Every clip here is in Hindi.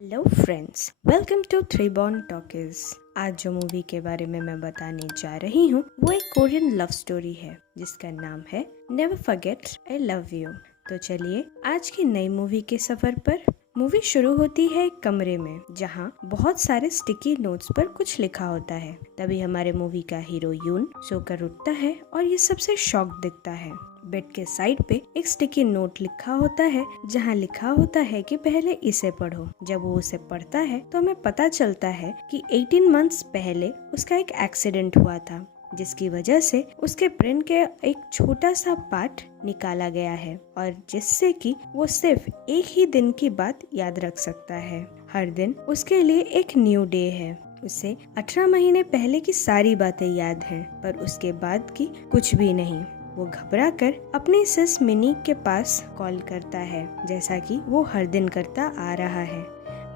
Hello friends, welcome to three born talkies. आज जो मूवी के बारे में मैं बताने जा रही हूँ वो एक कोरियन लव स्टोरी है जिसका नाम है never forget I love you. तो चलिए आज की नई मूवी के सफर पर। मूवी शुरू होती है एक कमरे में जहाँ बहुत सारे स्टिकी नोट्स पर कुछ लिखा होता है। तभी हमारे मूवी का हीरो यून सोकर उठता है और ये सबसे शॉक दिखता है। बेड के साइड पे एक स्टिकी नोट लिखा होता है जहाँ लिखा होता है कि पहले इसे पढ़ो। जब वो उसे पढ़ता है तो हमें पता चलता है कि 18 मंथ्स पहले उसका एक एक्सीडेंट हुआ था जिसकी वजह से उसके ब्रेन के एक छोटा सा पार्ट निकाला गया है और जिससे कि वो सिर्फ एक ही दिन की बात याद रख सकता है। हर दिन उसके लिए एक न्यू डे है। उसे 18 महीने पहले की सारी बातें याद हैं पर उसके बाद की कुछ भी नहीं। वो घबराकर अपनी सिस मिनी के पास कॉल करता है जैसा कि वो हर दिन करता आ रहा है।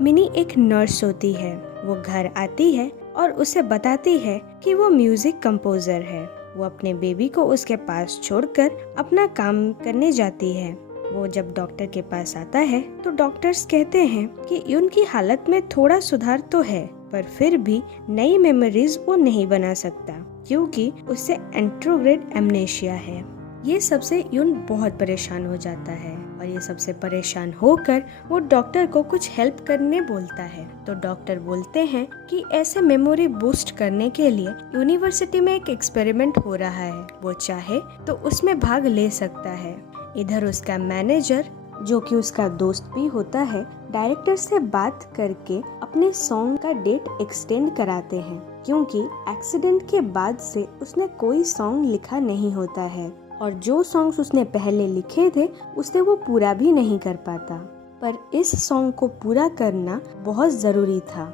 मिनी एक नर्स होती है। वो घर आती है और उसे बताती है कि वो म्यूजिक कंपोजर है। वो अपने बेबी को उसके पास छोड़कर अपना काम करने जाती है। वो जब डॉक्टर के पास आता है तो डॉक्टर्स कहते हैं कि उनकी हालत में थोड़ा सुधार तो है पर फिर भी नई मेमोरीज वो नहीं बना सकता क्योंकि उसे एंट्रोग्रेड एमनेशिया है। ये सबसे यून बहुत परेशान हो जाता है और ये सबसे परेशान होकर वो डॉक्टर को कुछ हेल्प करने बोलता है। तो डॉक्टर बोलते हैं कि ऐसे मेमोरी बूस्ट करने के लिए यूनिवर्सिटी में एक एक्सपेरिमेंट हो रहा है, वो चाहे तो उसमें भाग ले सकता है। इधर उसका मैनेजर जो कि उसका दोस्त भी होता है डायरेक्टर से बात करके अपने सॉन्ग का डेट एक्सटेंड कराते हैं क्योंकि एक्सीडेंट के बाद से उसने कोई सॉन्ग लिखा नहीं होता है और जो सॉन्ग्स उसने पहले लिखे थे उसे वो पूरा भी नहीं कर पाता। पर इस सॉन्ग को पूरा करना बहुत जरूरी था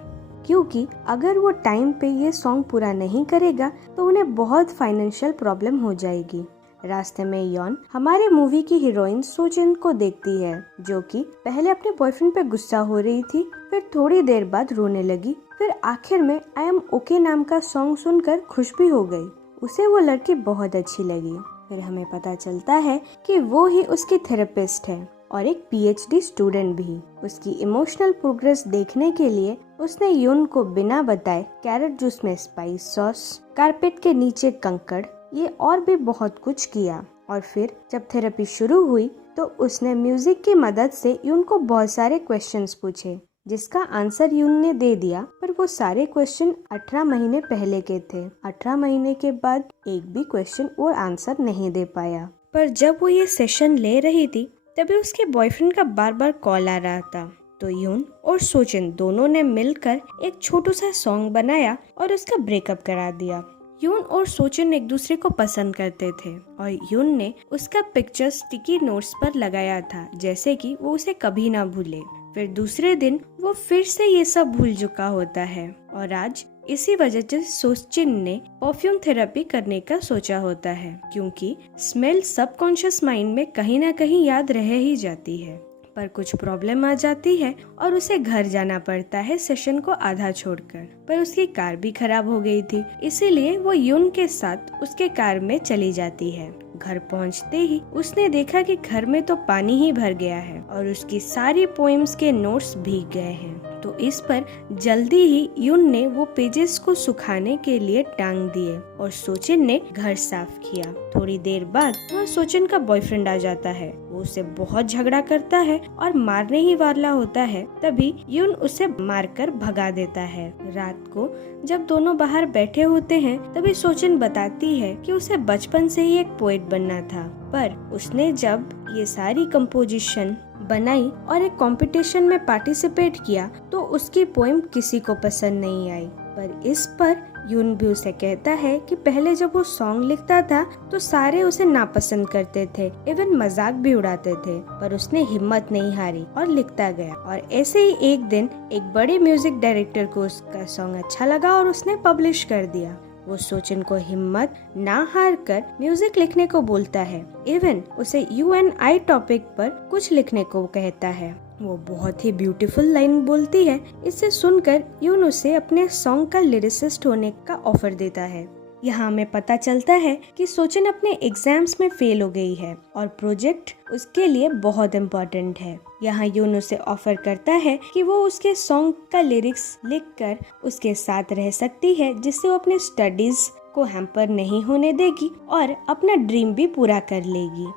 क्योंकि अगर वो टाइम पे ये सॉन्ग पूरा नहीं करेगा तो उन्हें बहुत फाइनेंशियल प्रॉब्लम हो जाएगी। रास्ते में यॉन हमारे मूवी की हीरोइन सोजिन को देखती है जो कि पहले अपने बॉयफ्रेंड पे गुस्सा हो रही थी, फिर थोड़ी देर बाद रोने लगी, फिर आखिर में आई एम ओके नाम का सॉन्ग सुनकर खुश भी हो गई। उसे वो लड़की बहुत अच्छी लगी। फिर हमें पता चलता है कि वो ही उसकी थेरेपिस्ट है और एक पीएचडी स्टूडेंट भी। उसकी इमोशनल प्रोग्रेस देखने के लिए उसने यून को बिना बताए कैरेट जूस में स्पाइस सॉस, कारपेट के नीचे कंकड़, ये और भी बहुत कुछ किया। और फिर जब थेरेपी शुरू हुई तो उसने म्यूजिक की मदद से यून को बहुत सारे क्वेश्चंस पूछे जिसका आंसर यून ने दे दिया। पर वो सारे क्वेश्चन 18 महीने पहले के थे। 18 महीने के बाद एक भी क्वेश्चन वो आंसर नहीं दे पाया। पर जब वो ये सेशन ले रही थी तभी उसके बॉयफ्रेंड का बार बार कॉल आ रहा था। तो यून और सोचिन दोनों ने मिलकर एक छोटू सा सॉन्ग बनाया और उसका ब्रेकअप करा दिया। यून और सोचिन एक दूसरे को पसंद करते थे और यून ने उसका पिक्चर स्टिकी नोट्स पर लगाया था जैसे कि वो उसे कभी ना भूले। फिर दूसरे दिन वो फिर से ये सब भूल चुका होता है और आज इसी वजह से सोचिन ने परफ्यूम थेरेपी करने का सोचा होता है क्योंकि स्मेल सबकॉन्शियस माइंड में कहीं ना कहीं याद रह ही जाती है। पर कुछ प्रॉब्लम आ जाती है और उसे घर जाना पड़ता है सेशन को आधा छोड़कर। पर उसकी कार भी खराब हो गई थी इसीलिए वो यून के साथ उसके कार में चली जाती है। घर पहुंचते ही उसने देखा कि घर में तो पानी ही भर गया है और उसकी सारी पोएम्स के नोट्स भीग गए हैं। तो इस पर जल्दी ही यून ने वो पेजेस को सुखाने के लिए टांग दिए और सोचिन ने घर साफ किया। थोड़ी देर बाद वहाँ सोचिन का बॉयफ्रेंड आ जाता है। वो उससे बहुत झगड़ा करता है और मारने ही वाला होता है। तभी यून उसे मारकर भगा देता है। रात को जब दोनों बाहर बैठे होते हैं तभी सोचिन बताती है कि उसे बचपन से ही एक पोएट बनना था पर उसने जब ये सारी कंपोजिशन बनाई और एक कंपटीशन में पार्टिसिपेट किया तो उसकी पोएम किसी को पसंद नहीं आई। पर इस पर यून भी उसे कहता है कि पहले जब वो सॉन्ग लिखता था तो सारे उसे नापसंद करते थे, इवन मजाक भी उड़ाते थे, पर उसने हिम्मत नहीं हारी और लिखता गया। और ऐसे ही एक दिन एक बड़े म्यूजिक डायरेक्टर को उसका सॉन्ग अच्छा लगा और उसने पब्लिश कर दिया। वो सोचिन को हिम्मत ना हार कर म्यूजिक लिखने को बोलता है, इवन उसे यूएनआई टॉपिक पर कुछ लिखने को कहता है। वो बहुत ही ब्यूटीफुल लाइन बोलती है। इसे सुनकर यून उसे अपने सॉन्ग का लिरिसिस्ट होने का ऑफर देता है। यहाँ हमें पता चलता है कि सोचिन अपने एग्जाम्स में फेल हो गई है और प्रोजेक्ट उसके लिए बहुत इम्पोर्टेंट है। यहाँ यून उसे ऑफर करता है कि वो उसके सॉन्ग का लिरिक्स लिखकर उसके साथ रह सकती है, जिससे वो अपने स्टडीज को हैम्पर नहीं होने देगी और अपना ड्रीम भी पूरा कर लेगी।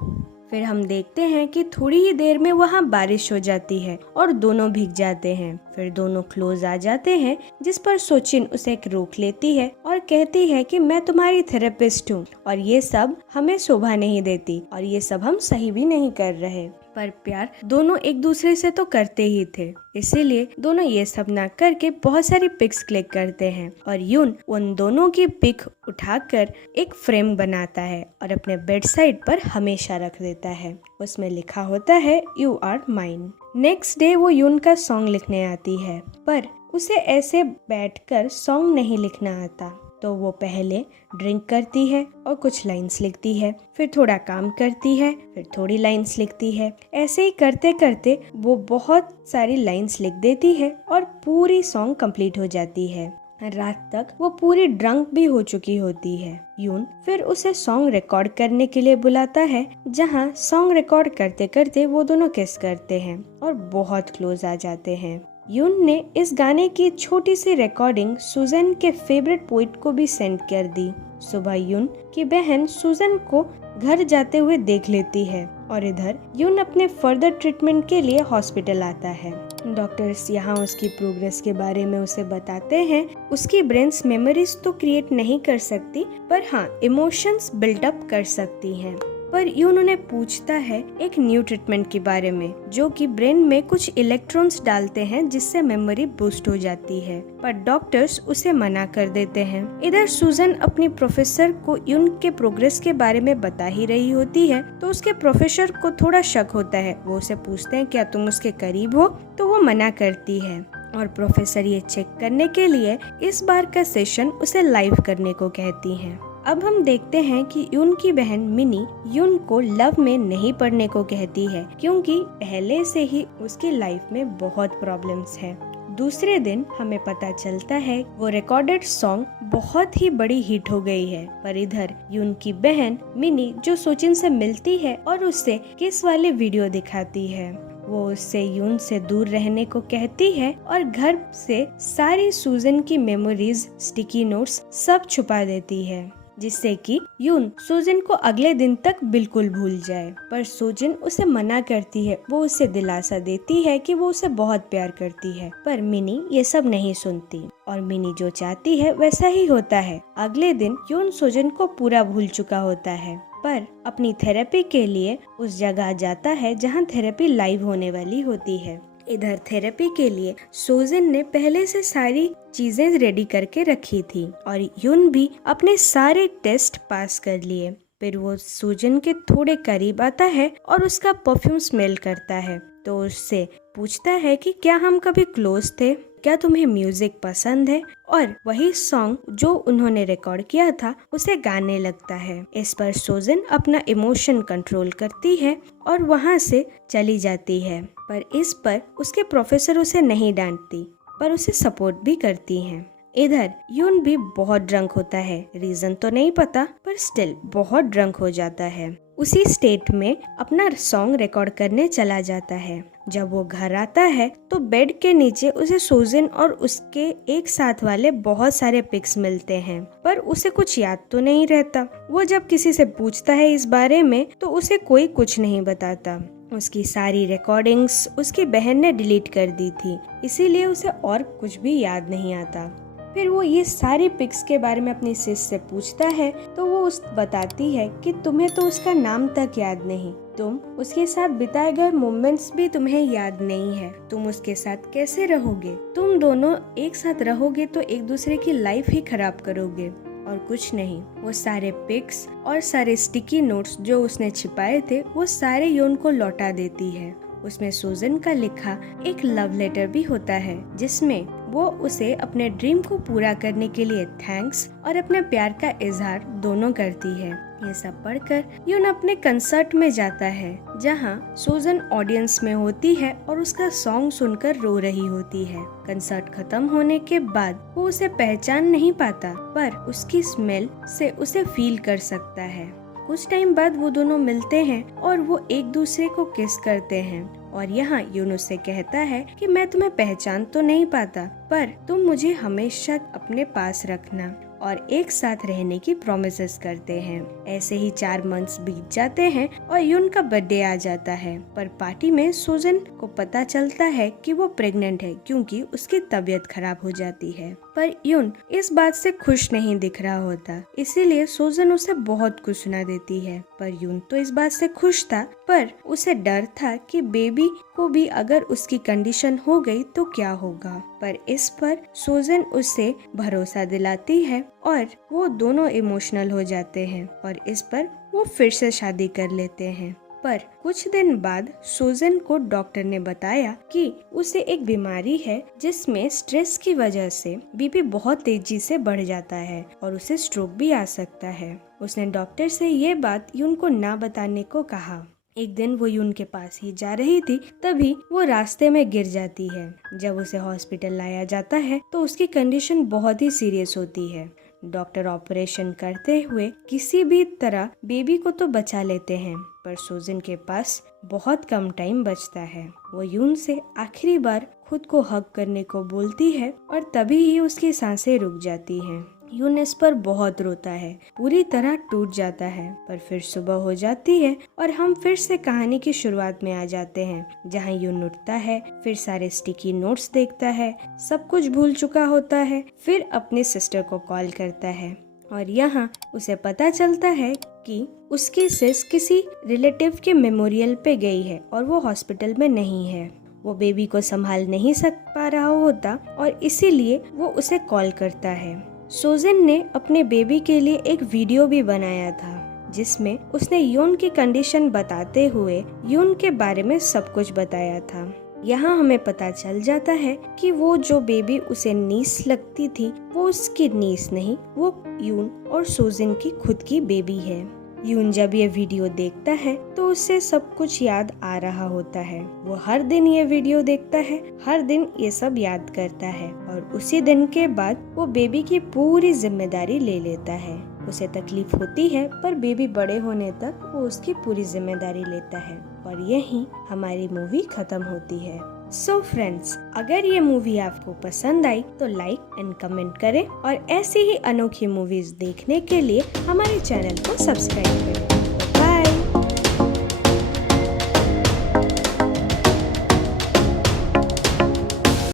फिर हम देखते हैं कि थोड़ी ही देर में वहाँ बारिश हो जाती है और दोनों भीग जाते हैं। फिर दोनों क्लोज आ जाते हैं, जिस पर सोचिन उसे रोक लेती है और कहती है कि मैं तुम्हारी थेरेपिस्ट हूँ और ये सब हमें शोभा नहीं देती और ये सब हम सही भी नहीं कर रहे। पर प्यार दोनों एक दूसरे से तो करते ही थे, इसीलिए दोनों ये सब ना करके बहुत सारी पिक्स क्लिक करते हैं और यून उन दोनों की पिक उठाकर एक फ्रेम बनाता है और अपने बेड साइड पर हमेशा रख देता है। उसमें लिखा होता है you are mine. Next day वो यून का सॉन्ग लिखने आती है, पर उसे ऐसे बैठकर सॉन्ग नहीं लिखना आता, तो वो पहले ड्रिंक करती है और कुछ लाइंस लिखती है, फिर थोड़ा काम करती है, फिर थोड़ी लाइंस लिखती है। ऐसे ही करते करते वो बहुत सारी लाइंस लिख देती है और पूरी सॉन्ग कंप्लीट हो जाती है। रात तक वो पूरी ड्रंक भी हो चुकी होती है। यून फिर उसे सॉन्ग रिकॉर्ड करने के लिए बुलाता है, जहाँ सॉन्ग रिकॉर्ड करते करते वो दोनों किस करते हैं और बहुत क्लोज आ जाते हैं। यून ने इस गाने की छोटी सी रिकॉर्डिंग सुजन के फेवरेट पोइट को भी सेंड कर दी। सुबह यून की बहन सुजन को घर जाते हुए देख लेती है और इधर यून अपने फर्दर ट्रीटमेंट के लिए हॉस्पिटल आता है। डॉक्टर्स यहाँ उसकी प्रोग्रेस के बारे में उसे बताते हैं। उसकी ब्रेन्स मेमोरीज तो क्रिएट नहीं कर सकती, पर हाँ इमोशंस बिल्डअप कर सकती हैं। पर यून उन्हें पूछता है एक न्यू ट्रीटमेंट के बारे में, जो कि ब्रेन में कुछ इलेक्ट्रॉन्स डालते हैं जिससे मेमोरी बूस्ट हो जाती है, पर डॉक्टर्स उसे मना कर देते हैं। इधर सुजन अपनी प्रोफेसर को यून के प्रोग्रेस के बारे में बता ही रही होती है, तो उसके प्रोफेसर को थोड़ा शक होता है। वो उसे पूछते हैं क्या तुम उसके करीब हो, तो वो मना करती है और प्रोफेसर ये चेक करने के लिए इस बार का सेशन उसे लाइव करने को कहती हैं। अब हम देखते हैं कि यून की बहन मिनी यून को लव में नहीं पढ़ने को कहती है, क्योंकि पहले से ही उसकी लाइफ में बहुत प्रॉब्लम्स है। दूसरे दिन हमें पता चलता है वो रिकॉर्डेड सॉन्ग बहुत ही बड़ी हिट हो गई है, पर इधर यून की बहन मिनी जो सोचिन से मिलती है और उससे किस वाले वीडियो दिखाती है, वो उससे यून से दूर रहने को कहती है और घर से सारी सुजन की मेमोरीज, स्टिकी नोट्स सब छुपा देती है, जिससे कि यून सुजन को अगले दिन तक बिल्कुल भूल जाए। पर सुजन उसे मना करती है। वो उसे दिलासा देती है कि वो उसे बहुत प्यार करती है, पर मिनी ये सब नहीं सुनती और मिनी जो चाहती है वैसा ही होता है। अगले दिन यून सुजन को पूरा भूल चुका होता है, पर अपनी थेरेपी के लिए उस जगह जाता है जहाँ थेरेपी लाइव होने वाली होती है। इधर थेरेपी के लिए सुजन ने पहले से सारी चीजें रेडी करके रखी थी और यून भी अपने सारे टेस्ट पास कर लिए। फिर वो सुजन के थोड़े करीब आता है और उसका परफ्यूम स्मेल करता है, तो उससे पूछता है कि क्या हम कभी क्लोज थे, क्या तुम्हें म्यूजिक पसंद है, और वही सॉन्ग जो उन्होंने रिकॉर्ड किया था उसे गाने लगता है। इस पर सुजन अपना इमोशन कंट्रोल करती है और वहाँ से चली जाती है, पर इस पर उसके प्रोफेसर उसे नहीं डांटती, पर उसे सपोर्ट भी करती हैं। इधर यून भी बहुत ड्रंक होता है, रीजन तो नहीं पता, पर स्टिल बहुत ड्रंक हो जाता है। उसी स्टेट में अपना सॉन्ग रिकॉर्ड करने चला जाता है। जब वो घर आता है तो बेड के नीचे उसे सुजन और उसके एक साथ वाले बहुत सारे पिक्स मिलते हैं, पर उसे कुछ याद तो नहीं रहता। वो जब किसी से पूछता है इस बारे में तो उसे कोई कुछ नहीं बताता। उसकी सारी रिकॉर्डिंग्स उसकी बहन ने डिलीट कर दी थी, इसीलिए उसे और कुछ भी याद नहीं आता। फिर वो ये सारी पिक्स के बारे में अपनी सिस से पूछता है, तो वो उस बताती है कि तुम्हें तो उसका नाम तक याद नहीं, तुम उसके साथ बिताए गए मोमेंट्स भी तुम्हें याद नहीं है, तुम उसके साथ कैसे रहोगे, तुम दोनों एक साथ रहोगे तो एक दूसरे की लाइफ ही खराब करोगे और कुछ नहीं। वो सारे पिक्स और सारे स्टिकी नोट्स जो उसने छिपाए थे वो सारे यून को लौटा देती है। उसमें सुजन का लिखा एक लव लेटर भी होता है, जिसमें वो उसे अपने ड्रीम को पूरा करने के लिए थैंक्स और अपने प्यार का इजहार दोनों करती है। ये सब पढ़कर यून अपने कंसर्ट में जाता है जहाँ सूजन ऑडियंस में होती है और उसका सॉन्ग सुनकर रो रही होती है। कंसर्ट खत्म होने के बाद वो उसे पहचान नहीं पाता, पर उसकी स्मेल से उसे फील कर सकता है। कुछ टाइम बाद वो दोनों मिलते हैं और वो एक दूसरे को किस करते हैं और यहाँ यून उससे कहता है कि मैं तुम्हें पहचान तो नहीं पाता, पर तुम मुझे हमेशा अपने पास रखना, और एक साथ रहने की प्रॉमिसेस करते हैं। ऐसे ही 4 मंथ्स बीत जाते हैं और यून का बर्थडे आ जाता है, पर पार्टी में सूजन को पता चलता है कि वो प्रेग्नेंट है क्योंकि उसकी तबीयत खराब हो जाती है। पर यून इस बात से खुश नहीं दिख रहा होता, इसीलिए सूजन उसे बहुत कुछ सुना देती है। पर यून तो इस बात से खुश था, पर उसे डर था कि बेबी को भी अगर उसकी कंडीशन हो गई तो क्या होगा। पर इस पर सूजन उसे भरोसा दिलाती है और वो दोनों इमोशनल हो जाते हैं और इस पर वो फिर से शादी कर लेते हैं। पर कुछ दिन बाद सूजन को डॉक्टर ने बताया कि उसे एक बीमारी है जिसमें स्ट्रेस की वजह से बीपी बहुत तेजी से बढ़ जाता है और उसे स्ट्रोक भी आ सकता है। उसने डॉक्टर से ये बात यून को ना बताने को कहा। एक दिन वो यून के पास ही जा रही थी, तभी वो रास्ते में गिर जाती है। जब उसे हॉस्पिटल लाया जाता है तो उसकी कंडीशन बहुत ही सीरियस होती है। डॉक्टर ऑपरेशन करते हुए किसी भी तरह बेबी को तो बचा लेते हैं, पर सूजन के पास बहुत कम टाइम बचता है। वो यून से आखिरी बार खुद को हग करने को बोलती है और तभी ही उसकी सांसें रुक जाती हैं। यून इस पर बहुत रोता है, पूरी तरह टूट जाता है। पर फिर सुबह हो जाती है और हम फिर से कहानी की शुरुआत में आ जाते हैं, जहाँ यून उठता है, फिर सारे स्टिकी नोट्स देखता है, सब कुछ भूल चुका होता है, फिर अपने सिस्टर को कॉल करता है और यहाँ उसे पता चलता है कि उसकी सिस किसी रिलेटिव के मेमोरियल पे गई है और वो हॉस्पिटल में नहीं है। वो बेबी को संभाल नहीं पा रहा होता और इसीलिए वो उसे कॉल करता है। सूजन ने अपने बेबी के लिए एक वीडियो भी बनाया था, जिसमें उसने यून की कंडीशन बताते हुए यून के बारे में सब कुछ बताया था। यहाँ हमें पता चल जाता है कि वो जो बेबी उसे नीस लगती थी वो उसकी नीस नहीं, वो यून और सूजन की खुद की बेबी है। यून जब ये वीडियो देखता है तो उसे सब कुछ याद आ रहा होता है। वो हर दिन ये वीडियो देखता है, हर दिन ये सब याद करता है और उसी दिन के बाद वो बेबी की पूरी जिम्मेदारी ले लेता है। उसे तकलीफ होती है, पर बेबी बड़े होने तक वो उसकी पूरी जिम्मेदारी लेता है और यहीं हमारी मूवी खत्म होती है। सो फ्रेंड्स, अगर ये मूवी आपको पसंद आई तो लाइक एंड कमेंट करें और ऐसी ही अनोखी मूवीज देखने के लिए हमारे चैनल को सब्सक्राइब करें।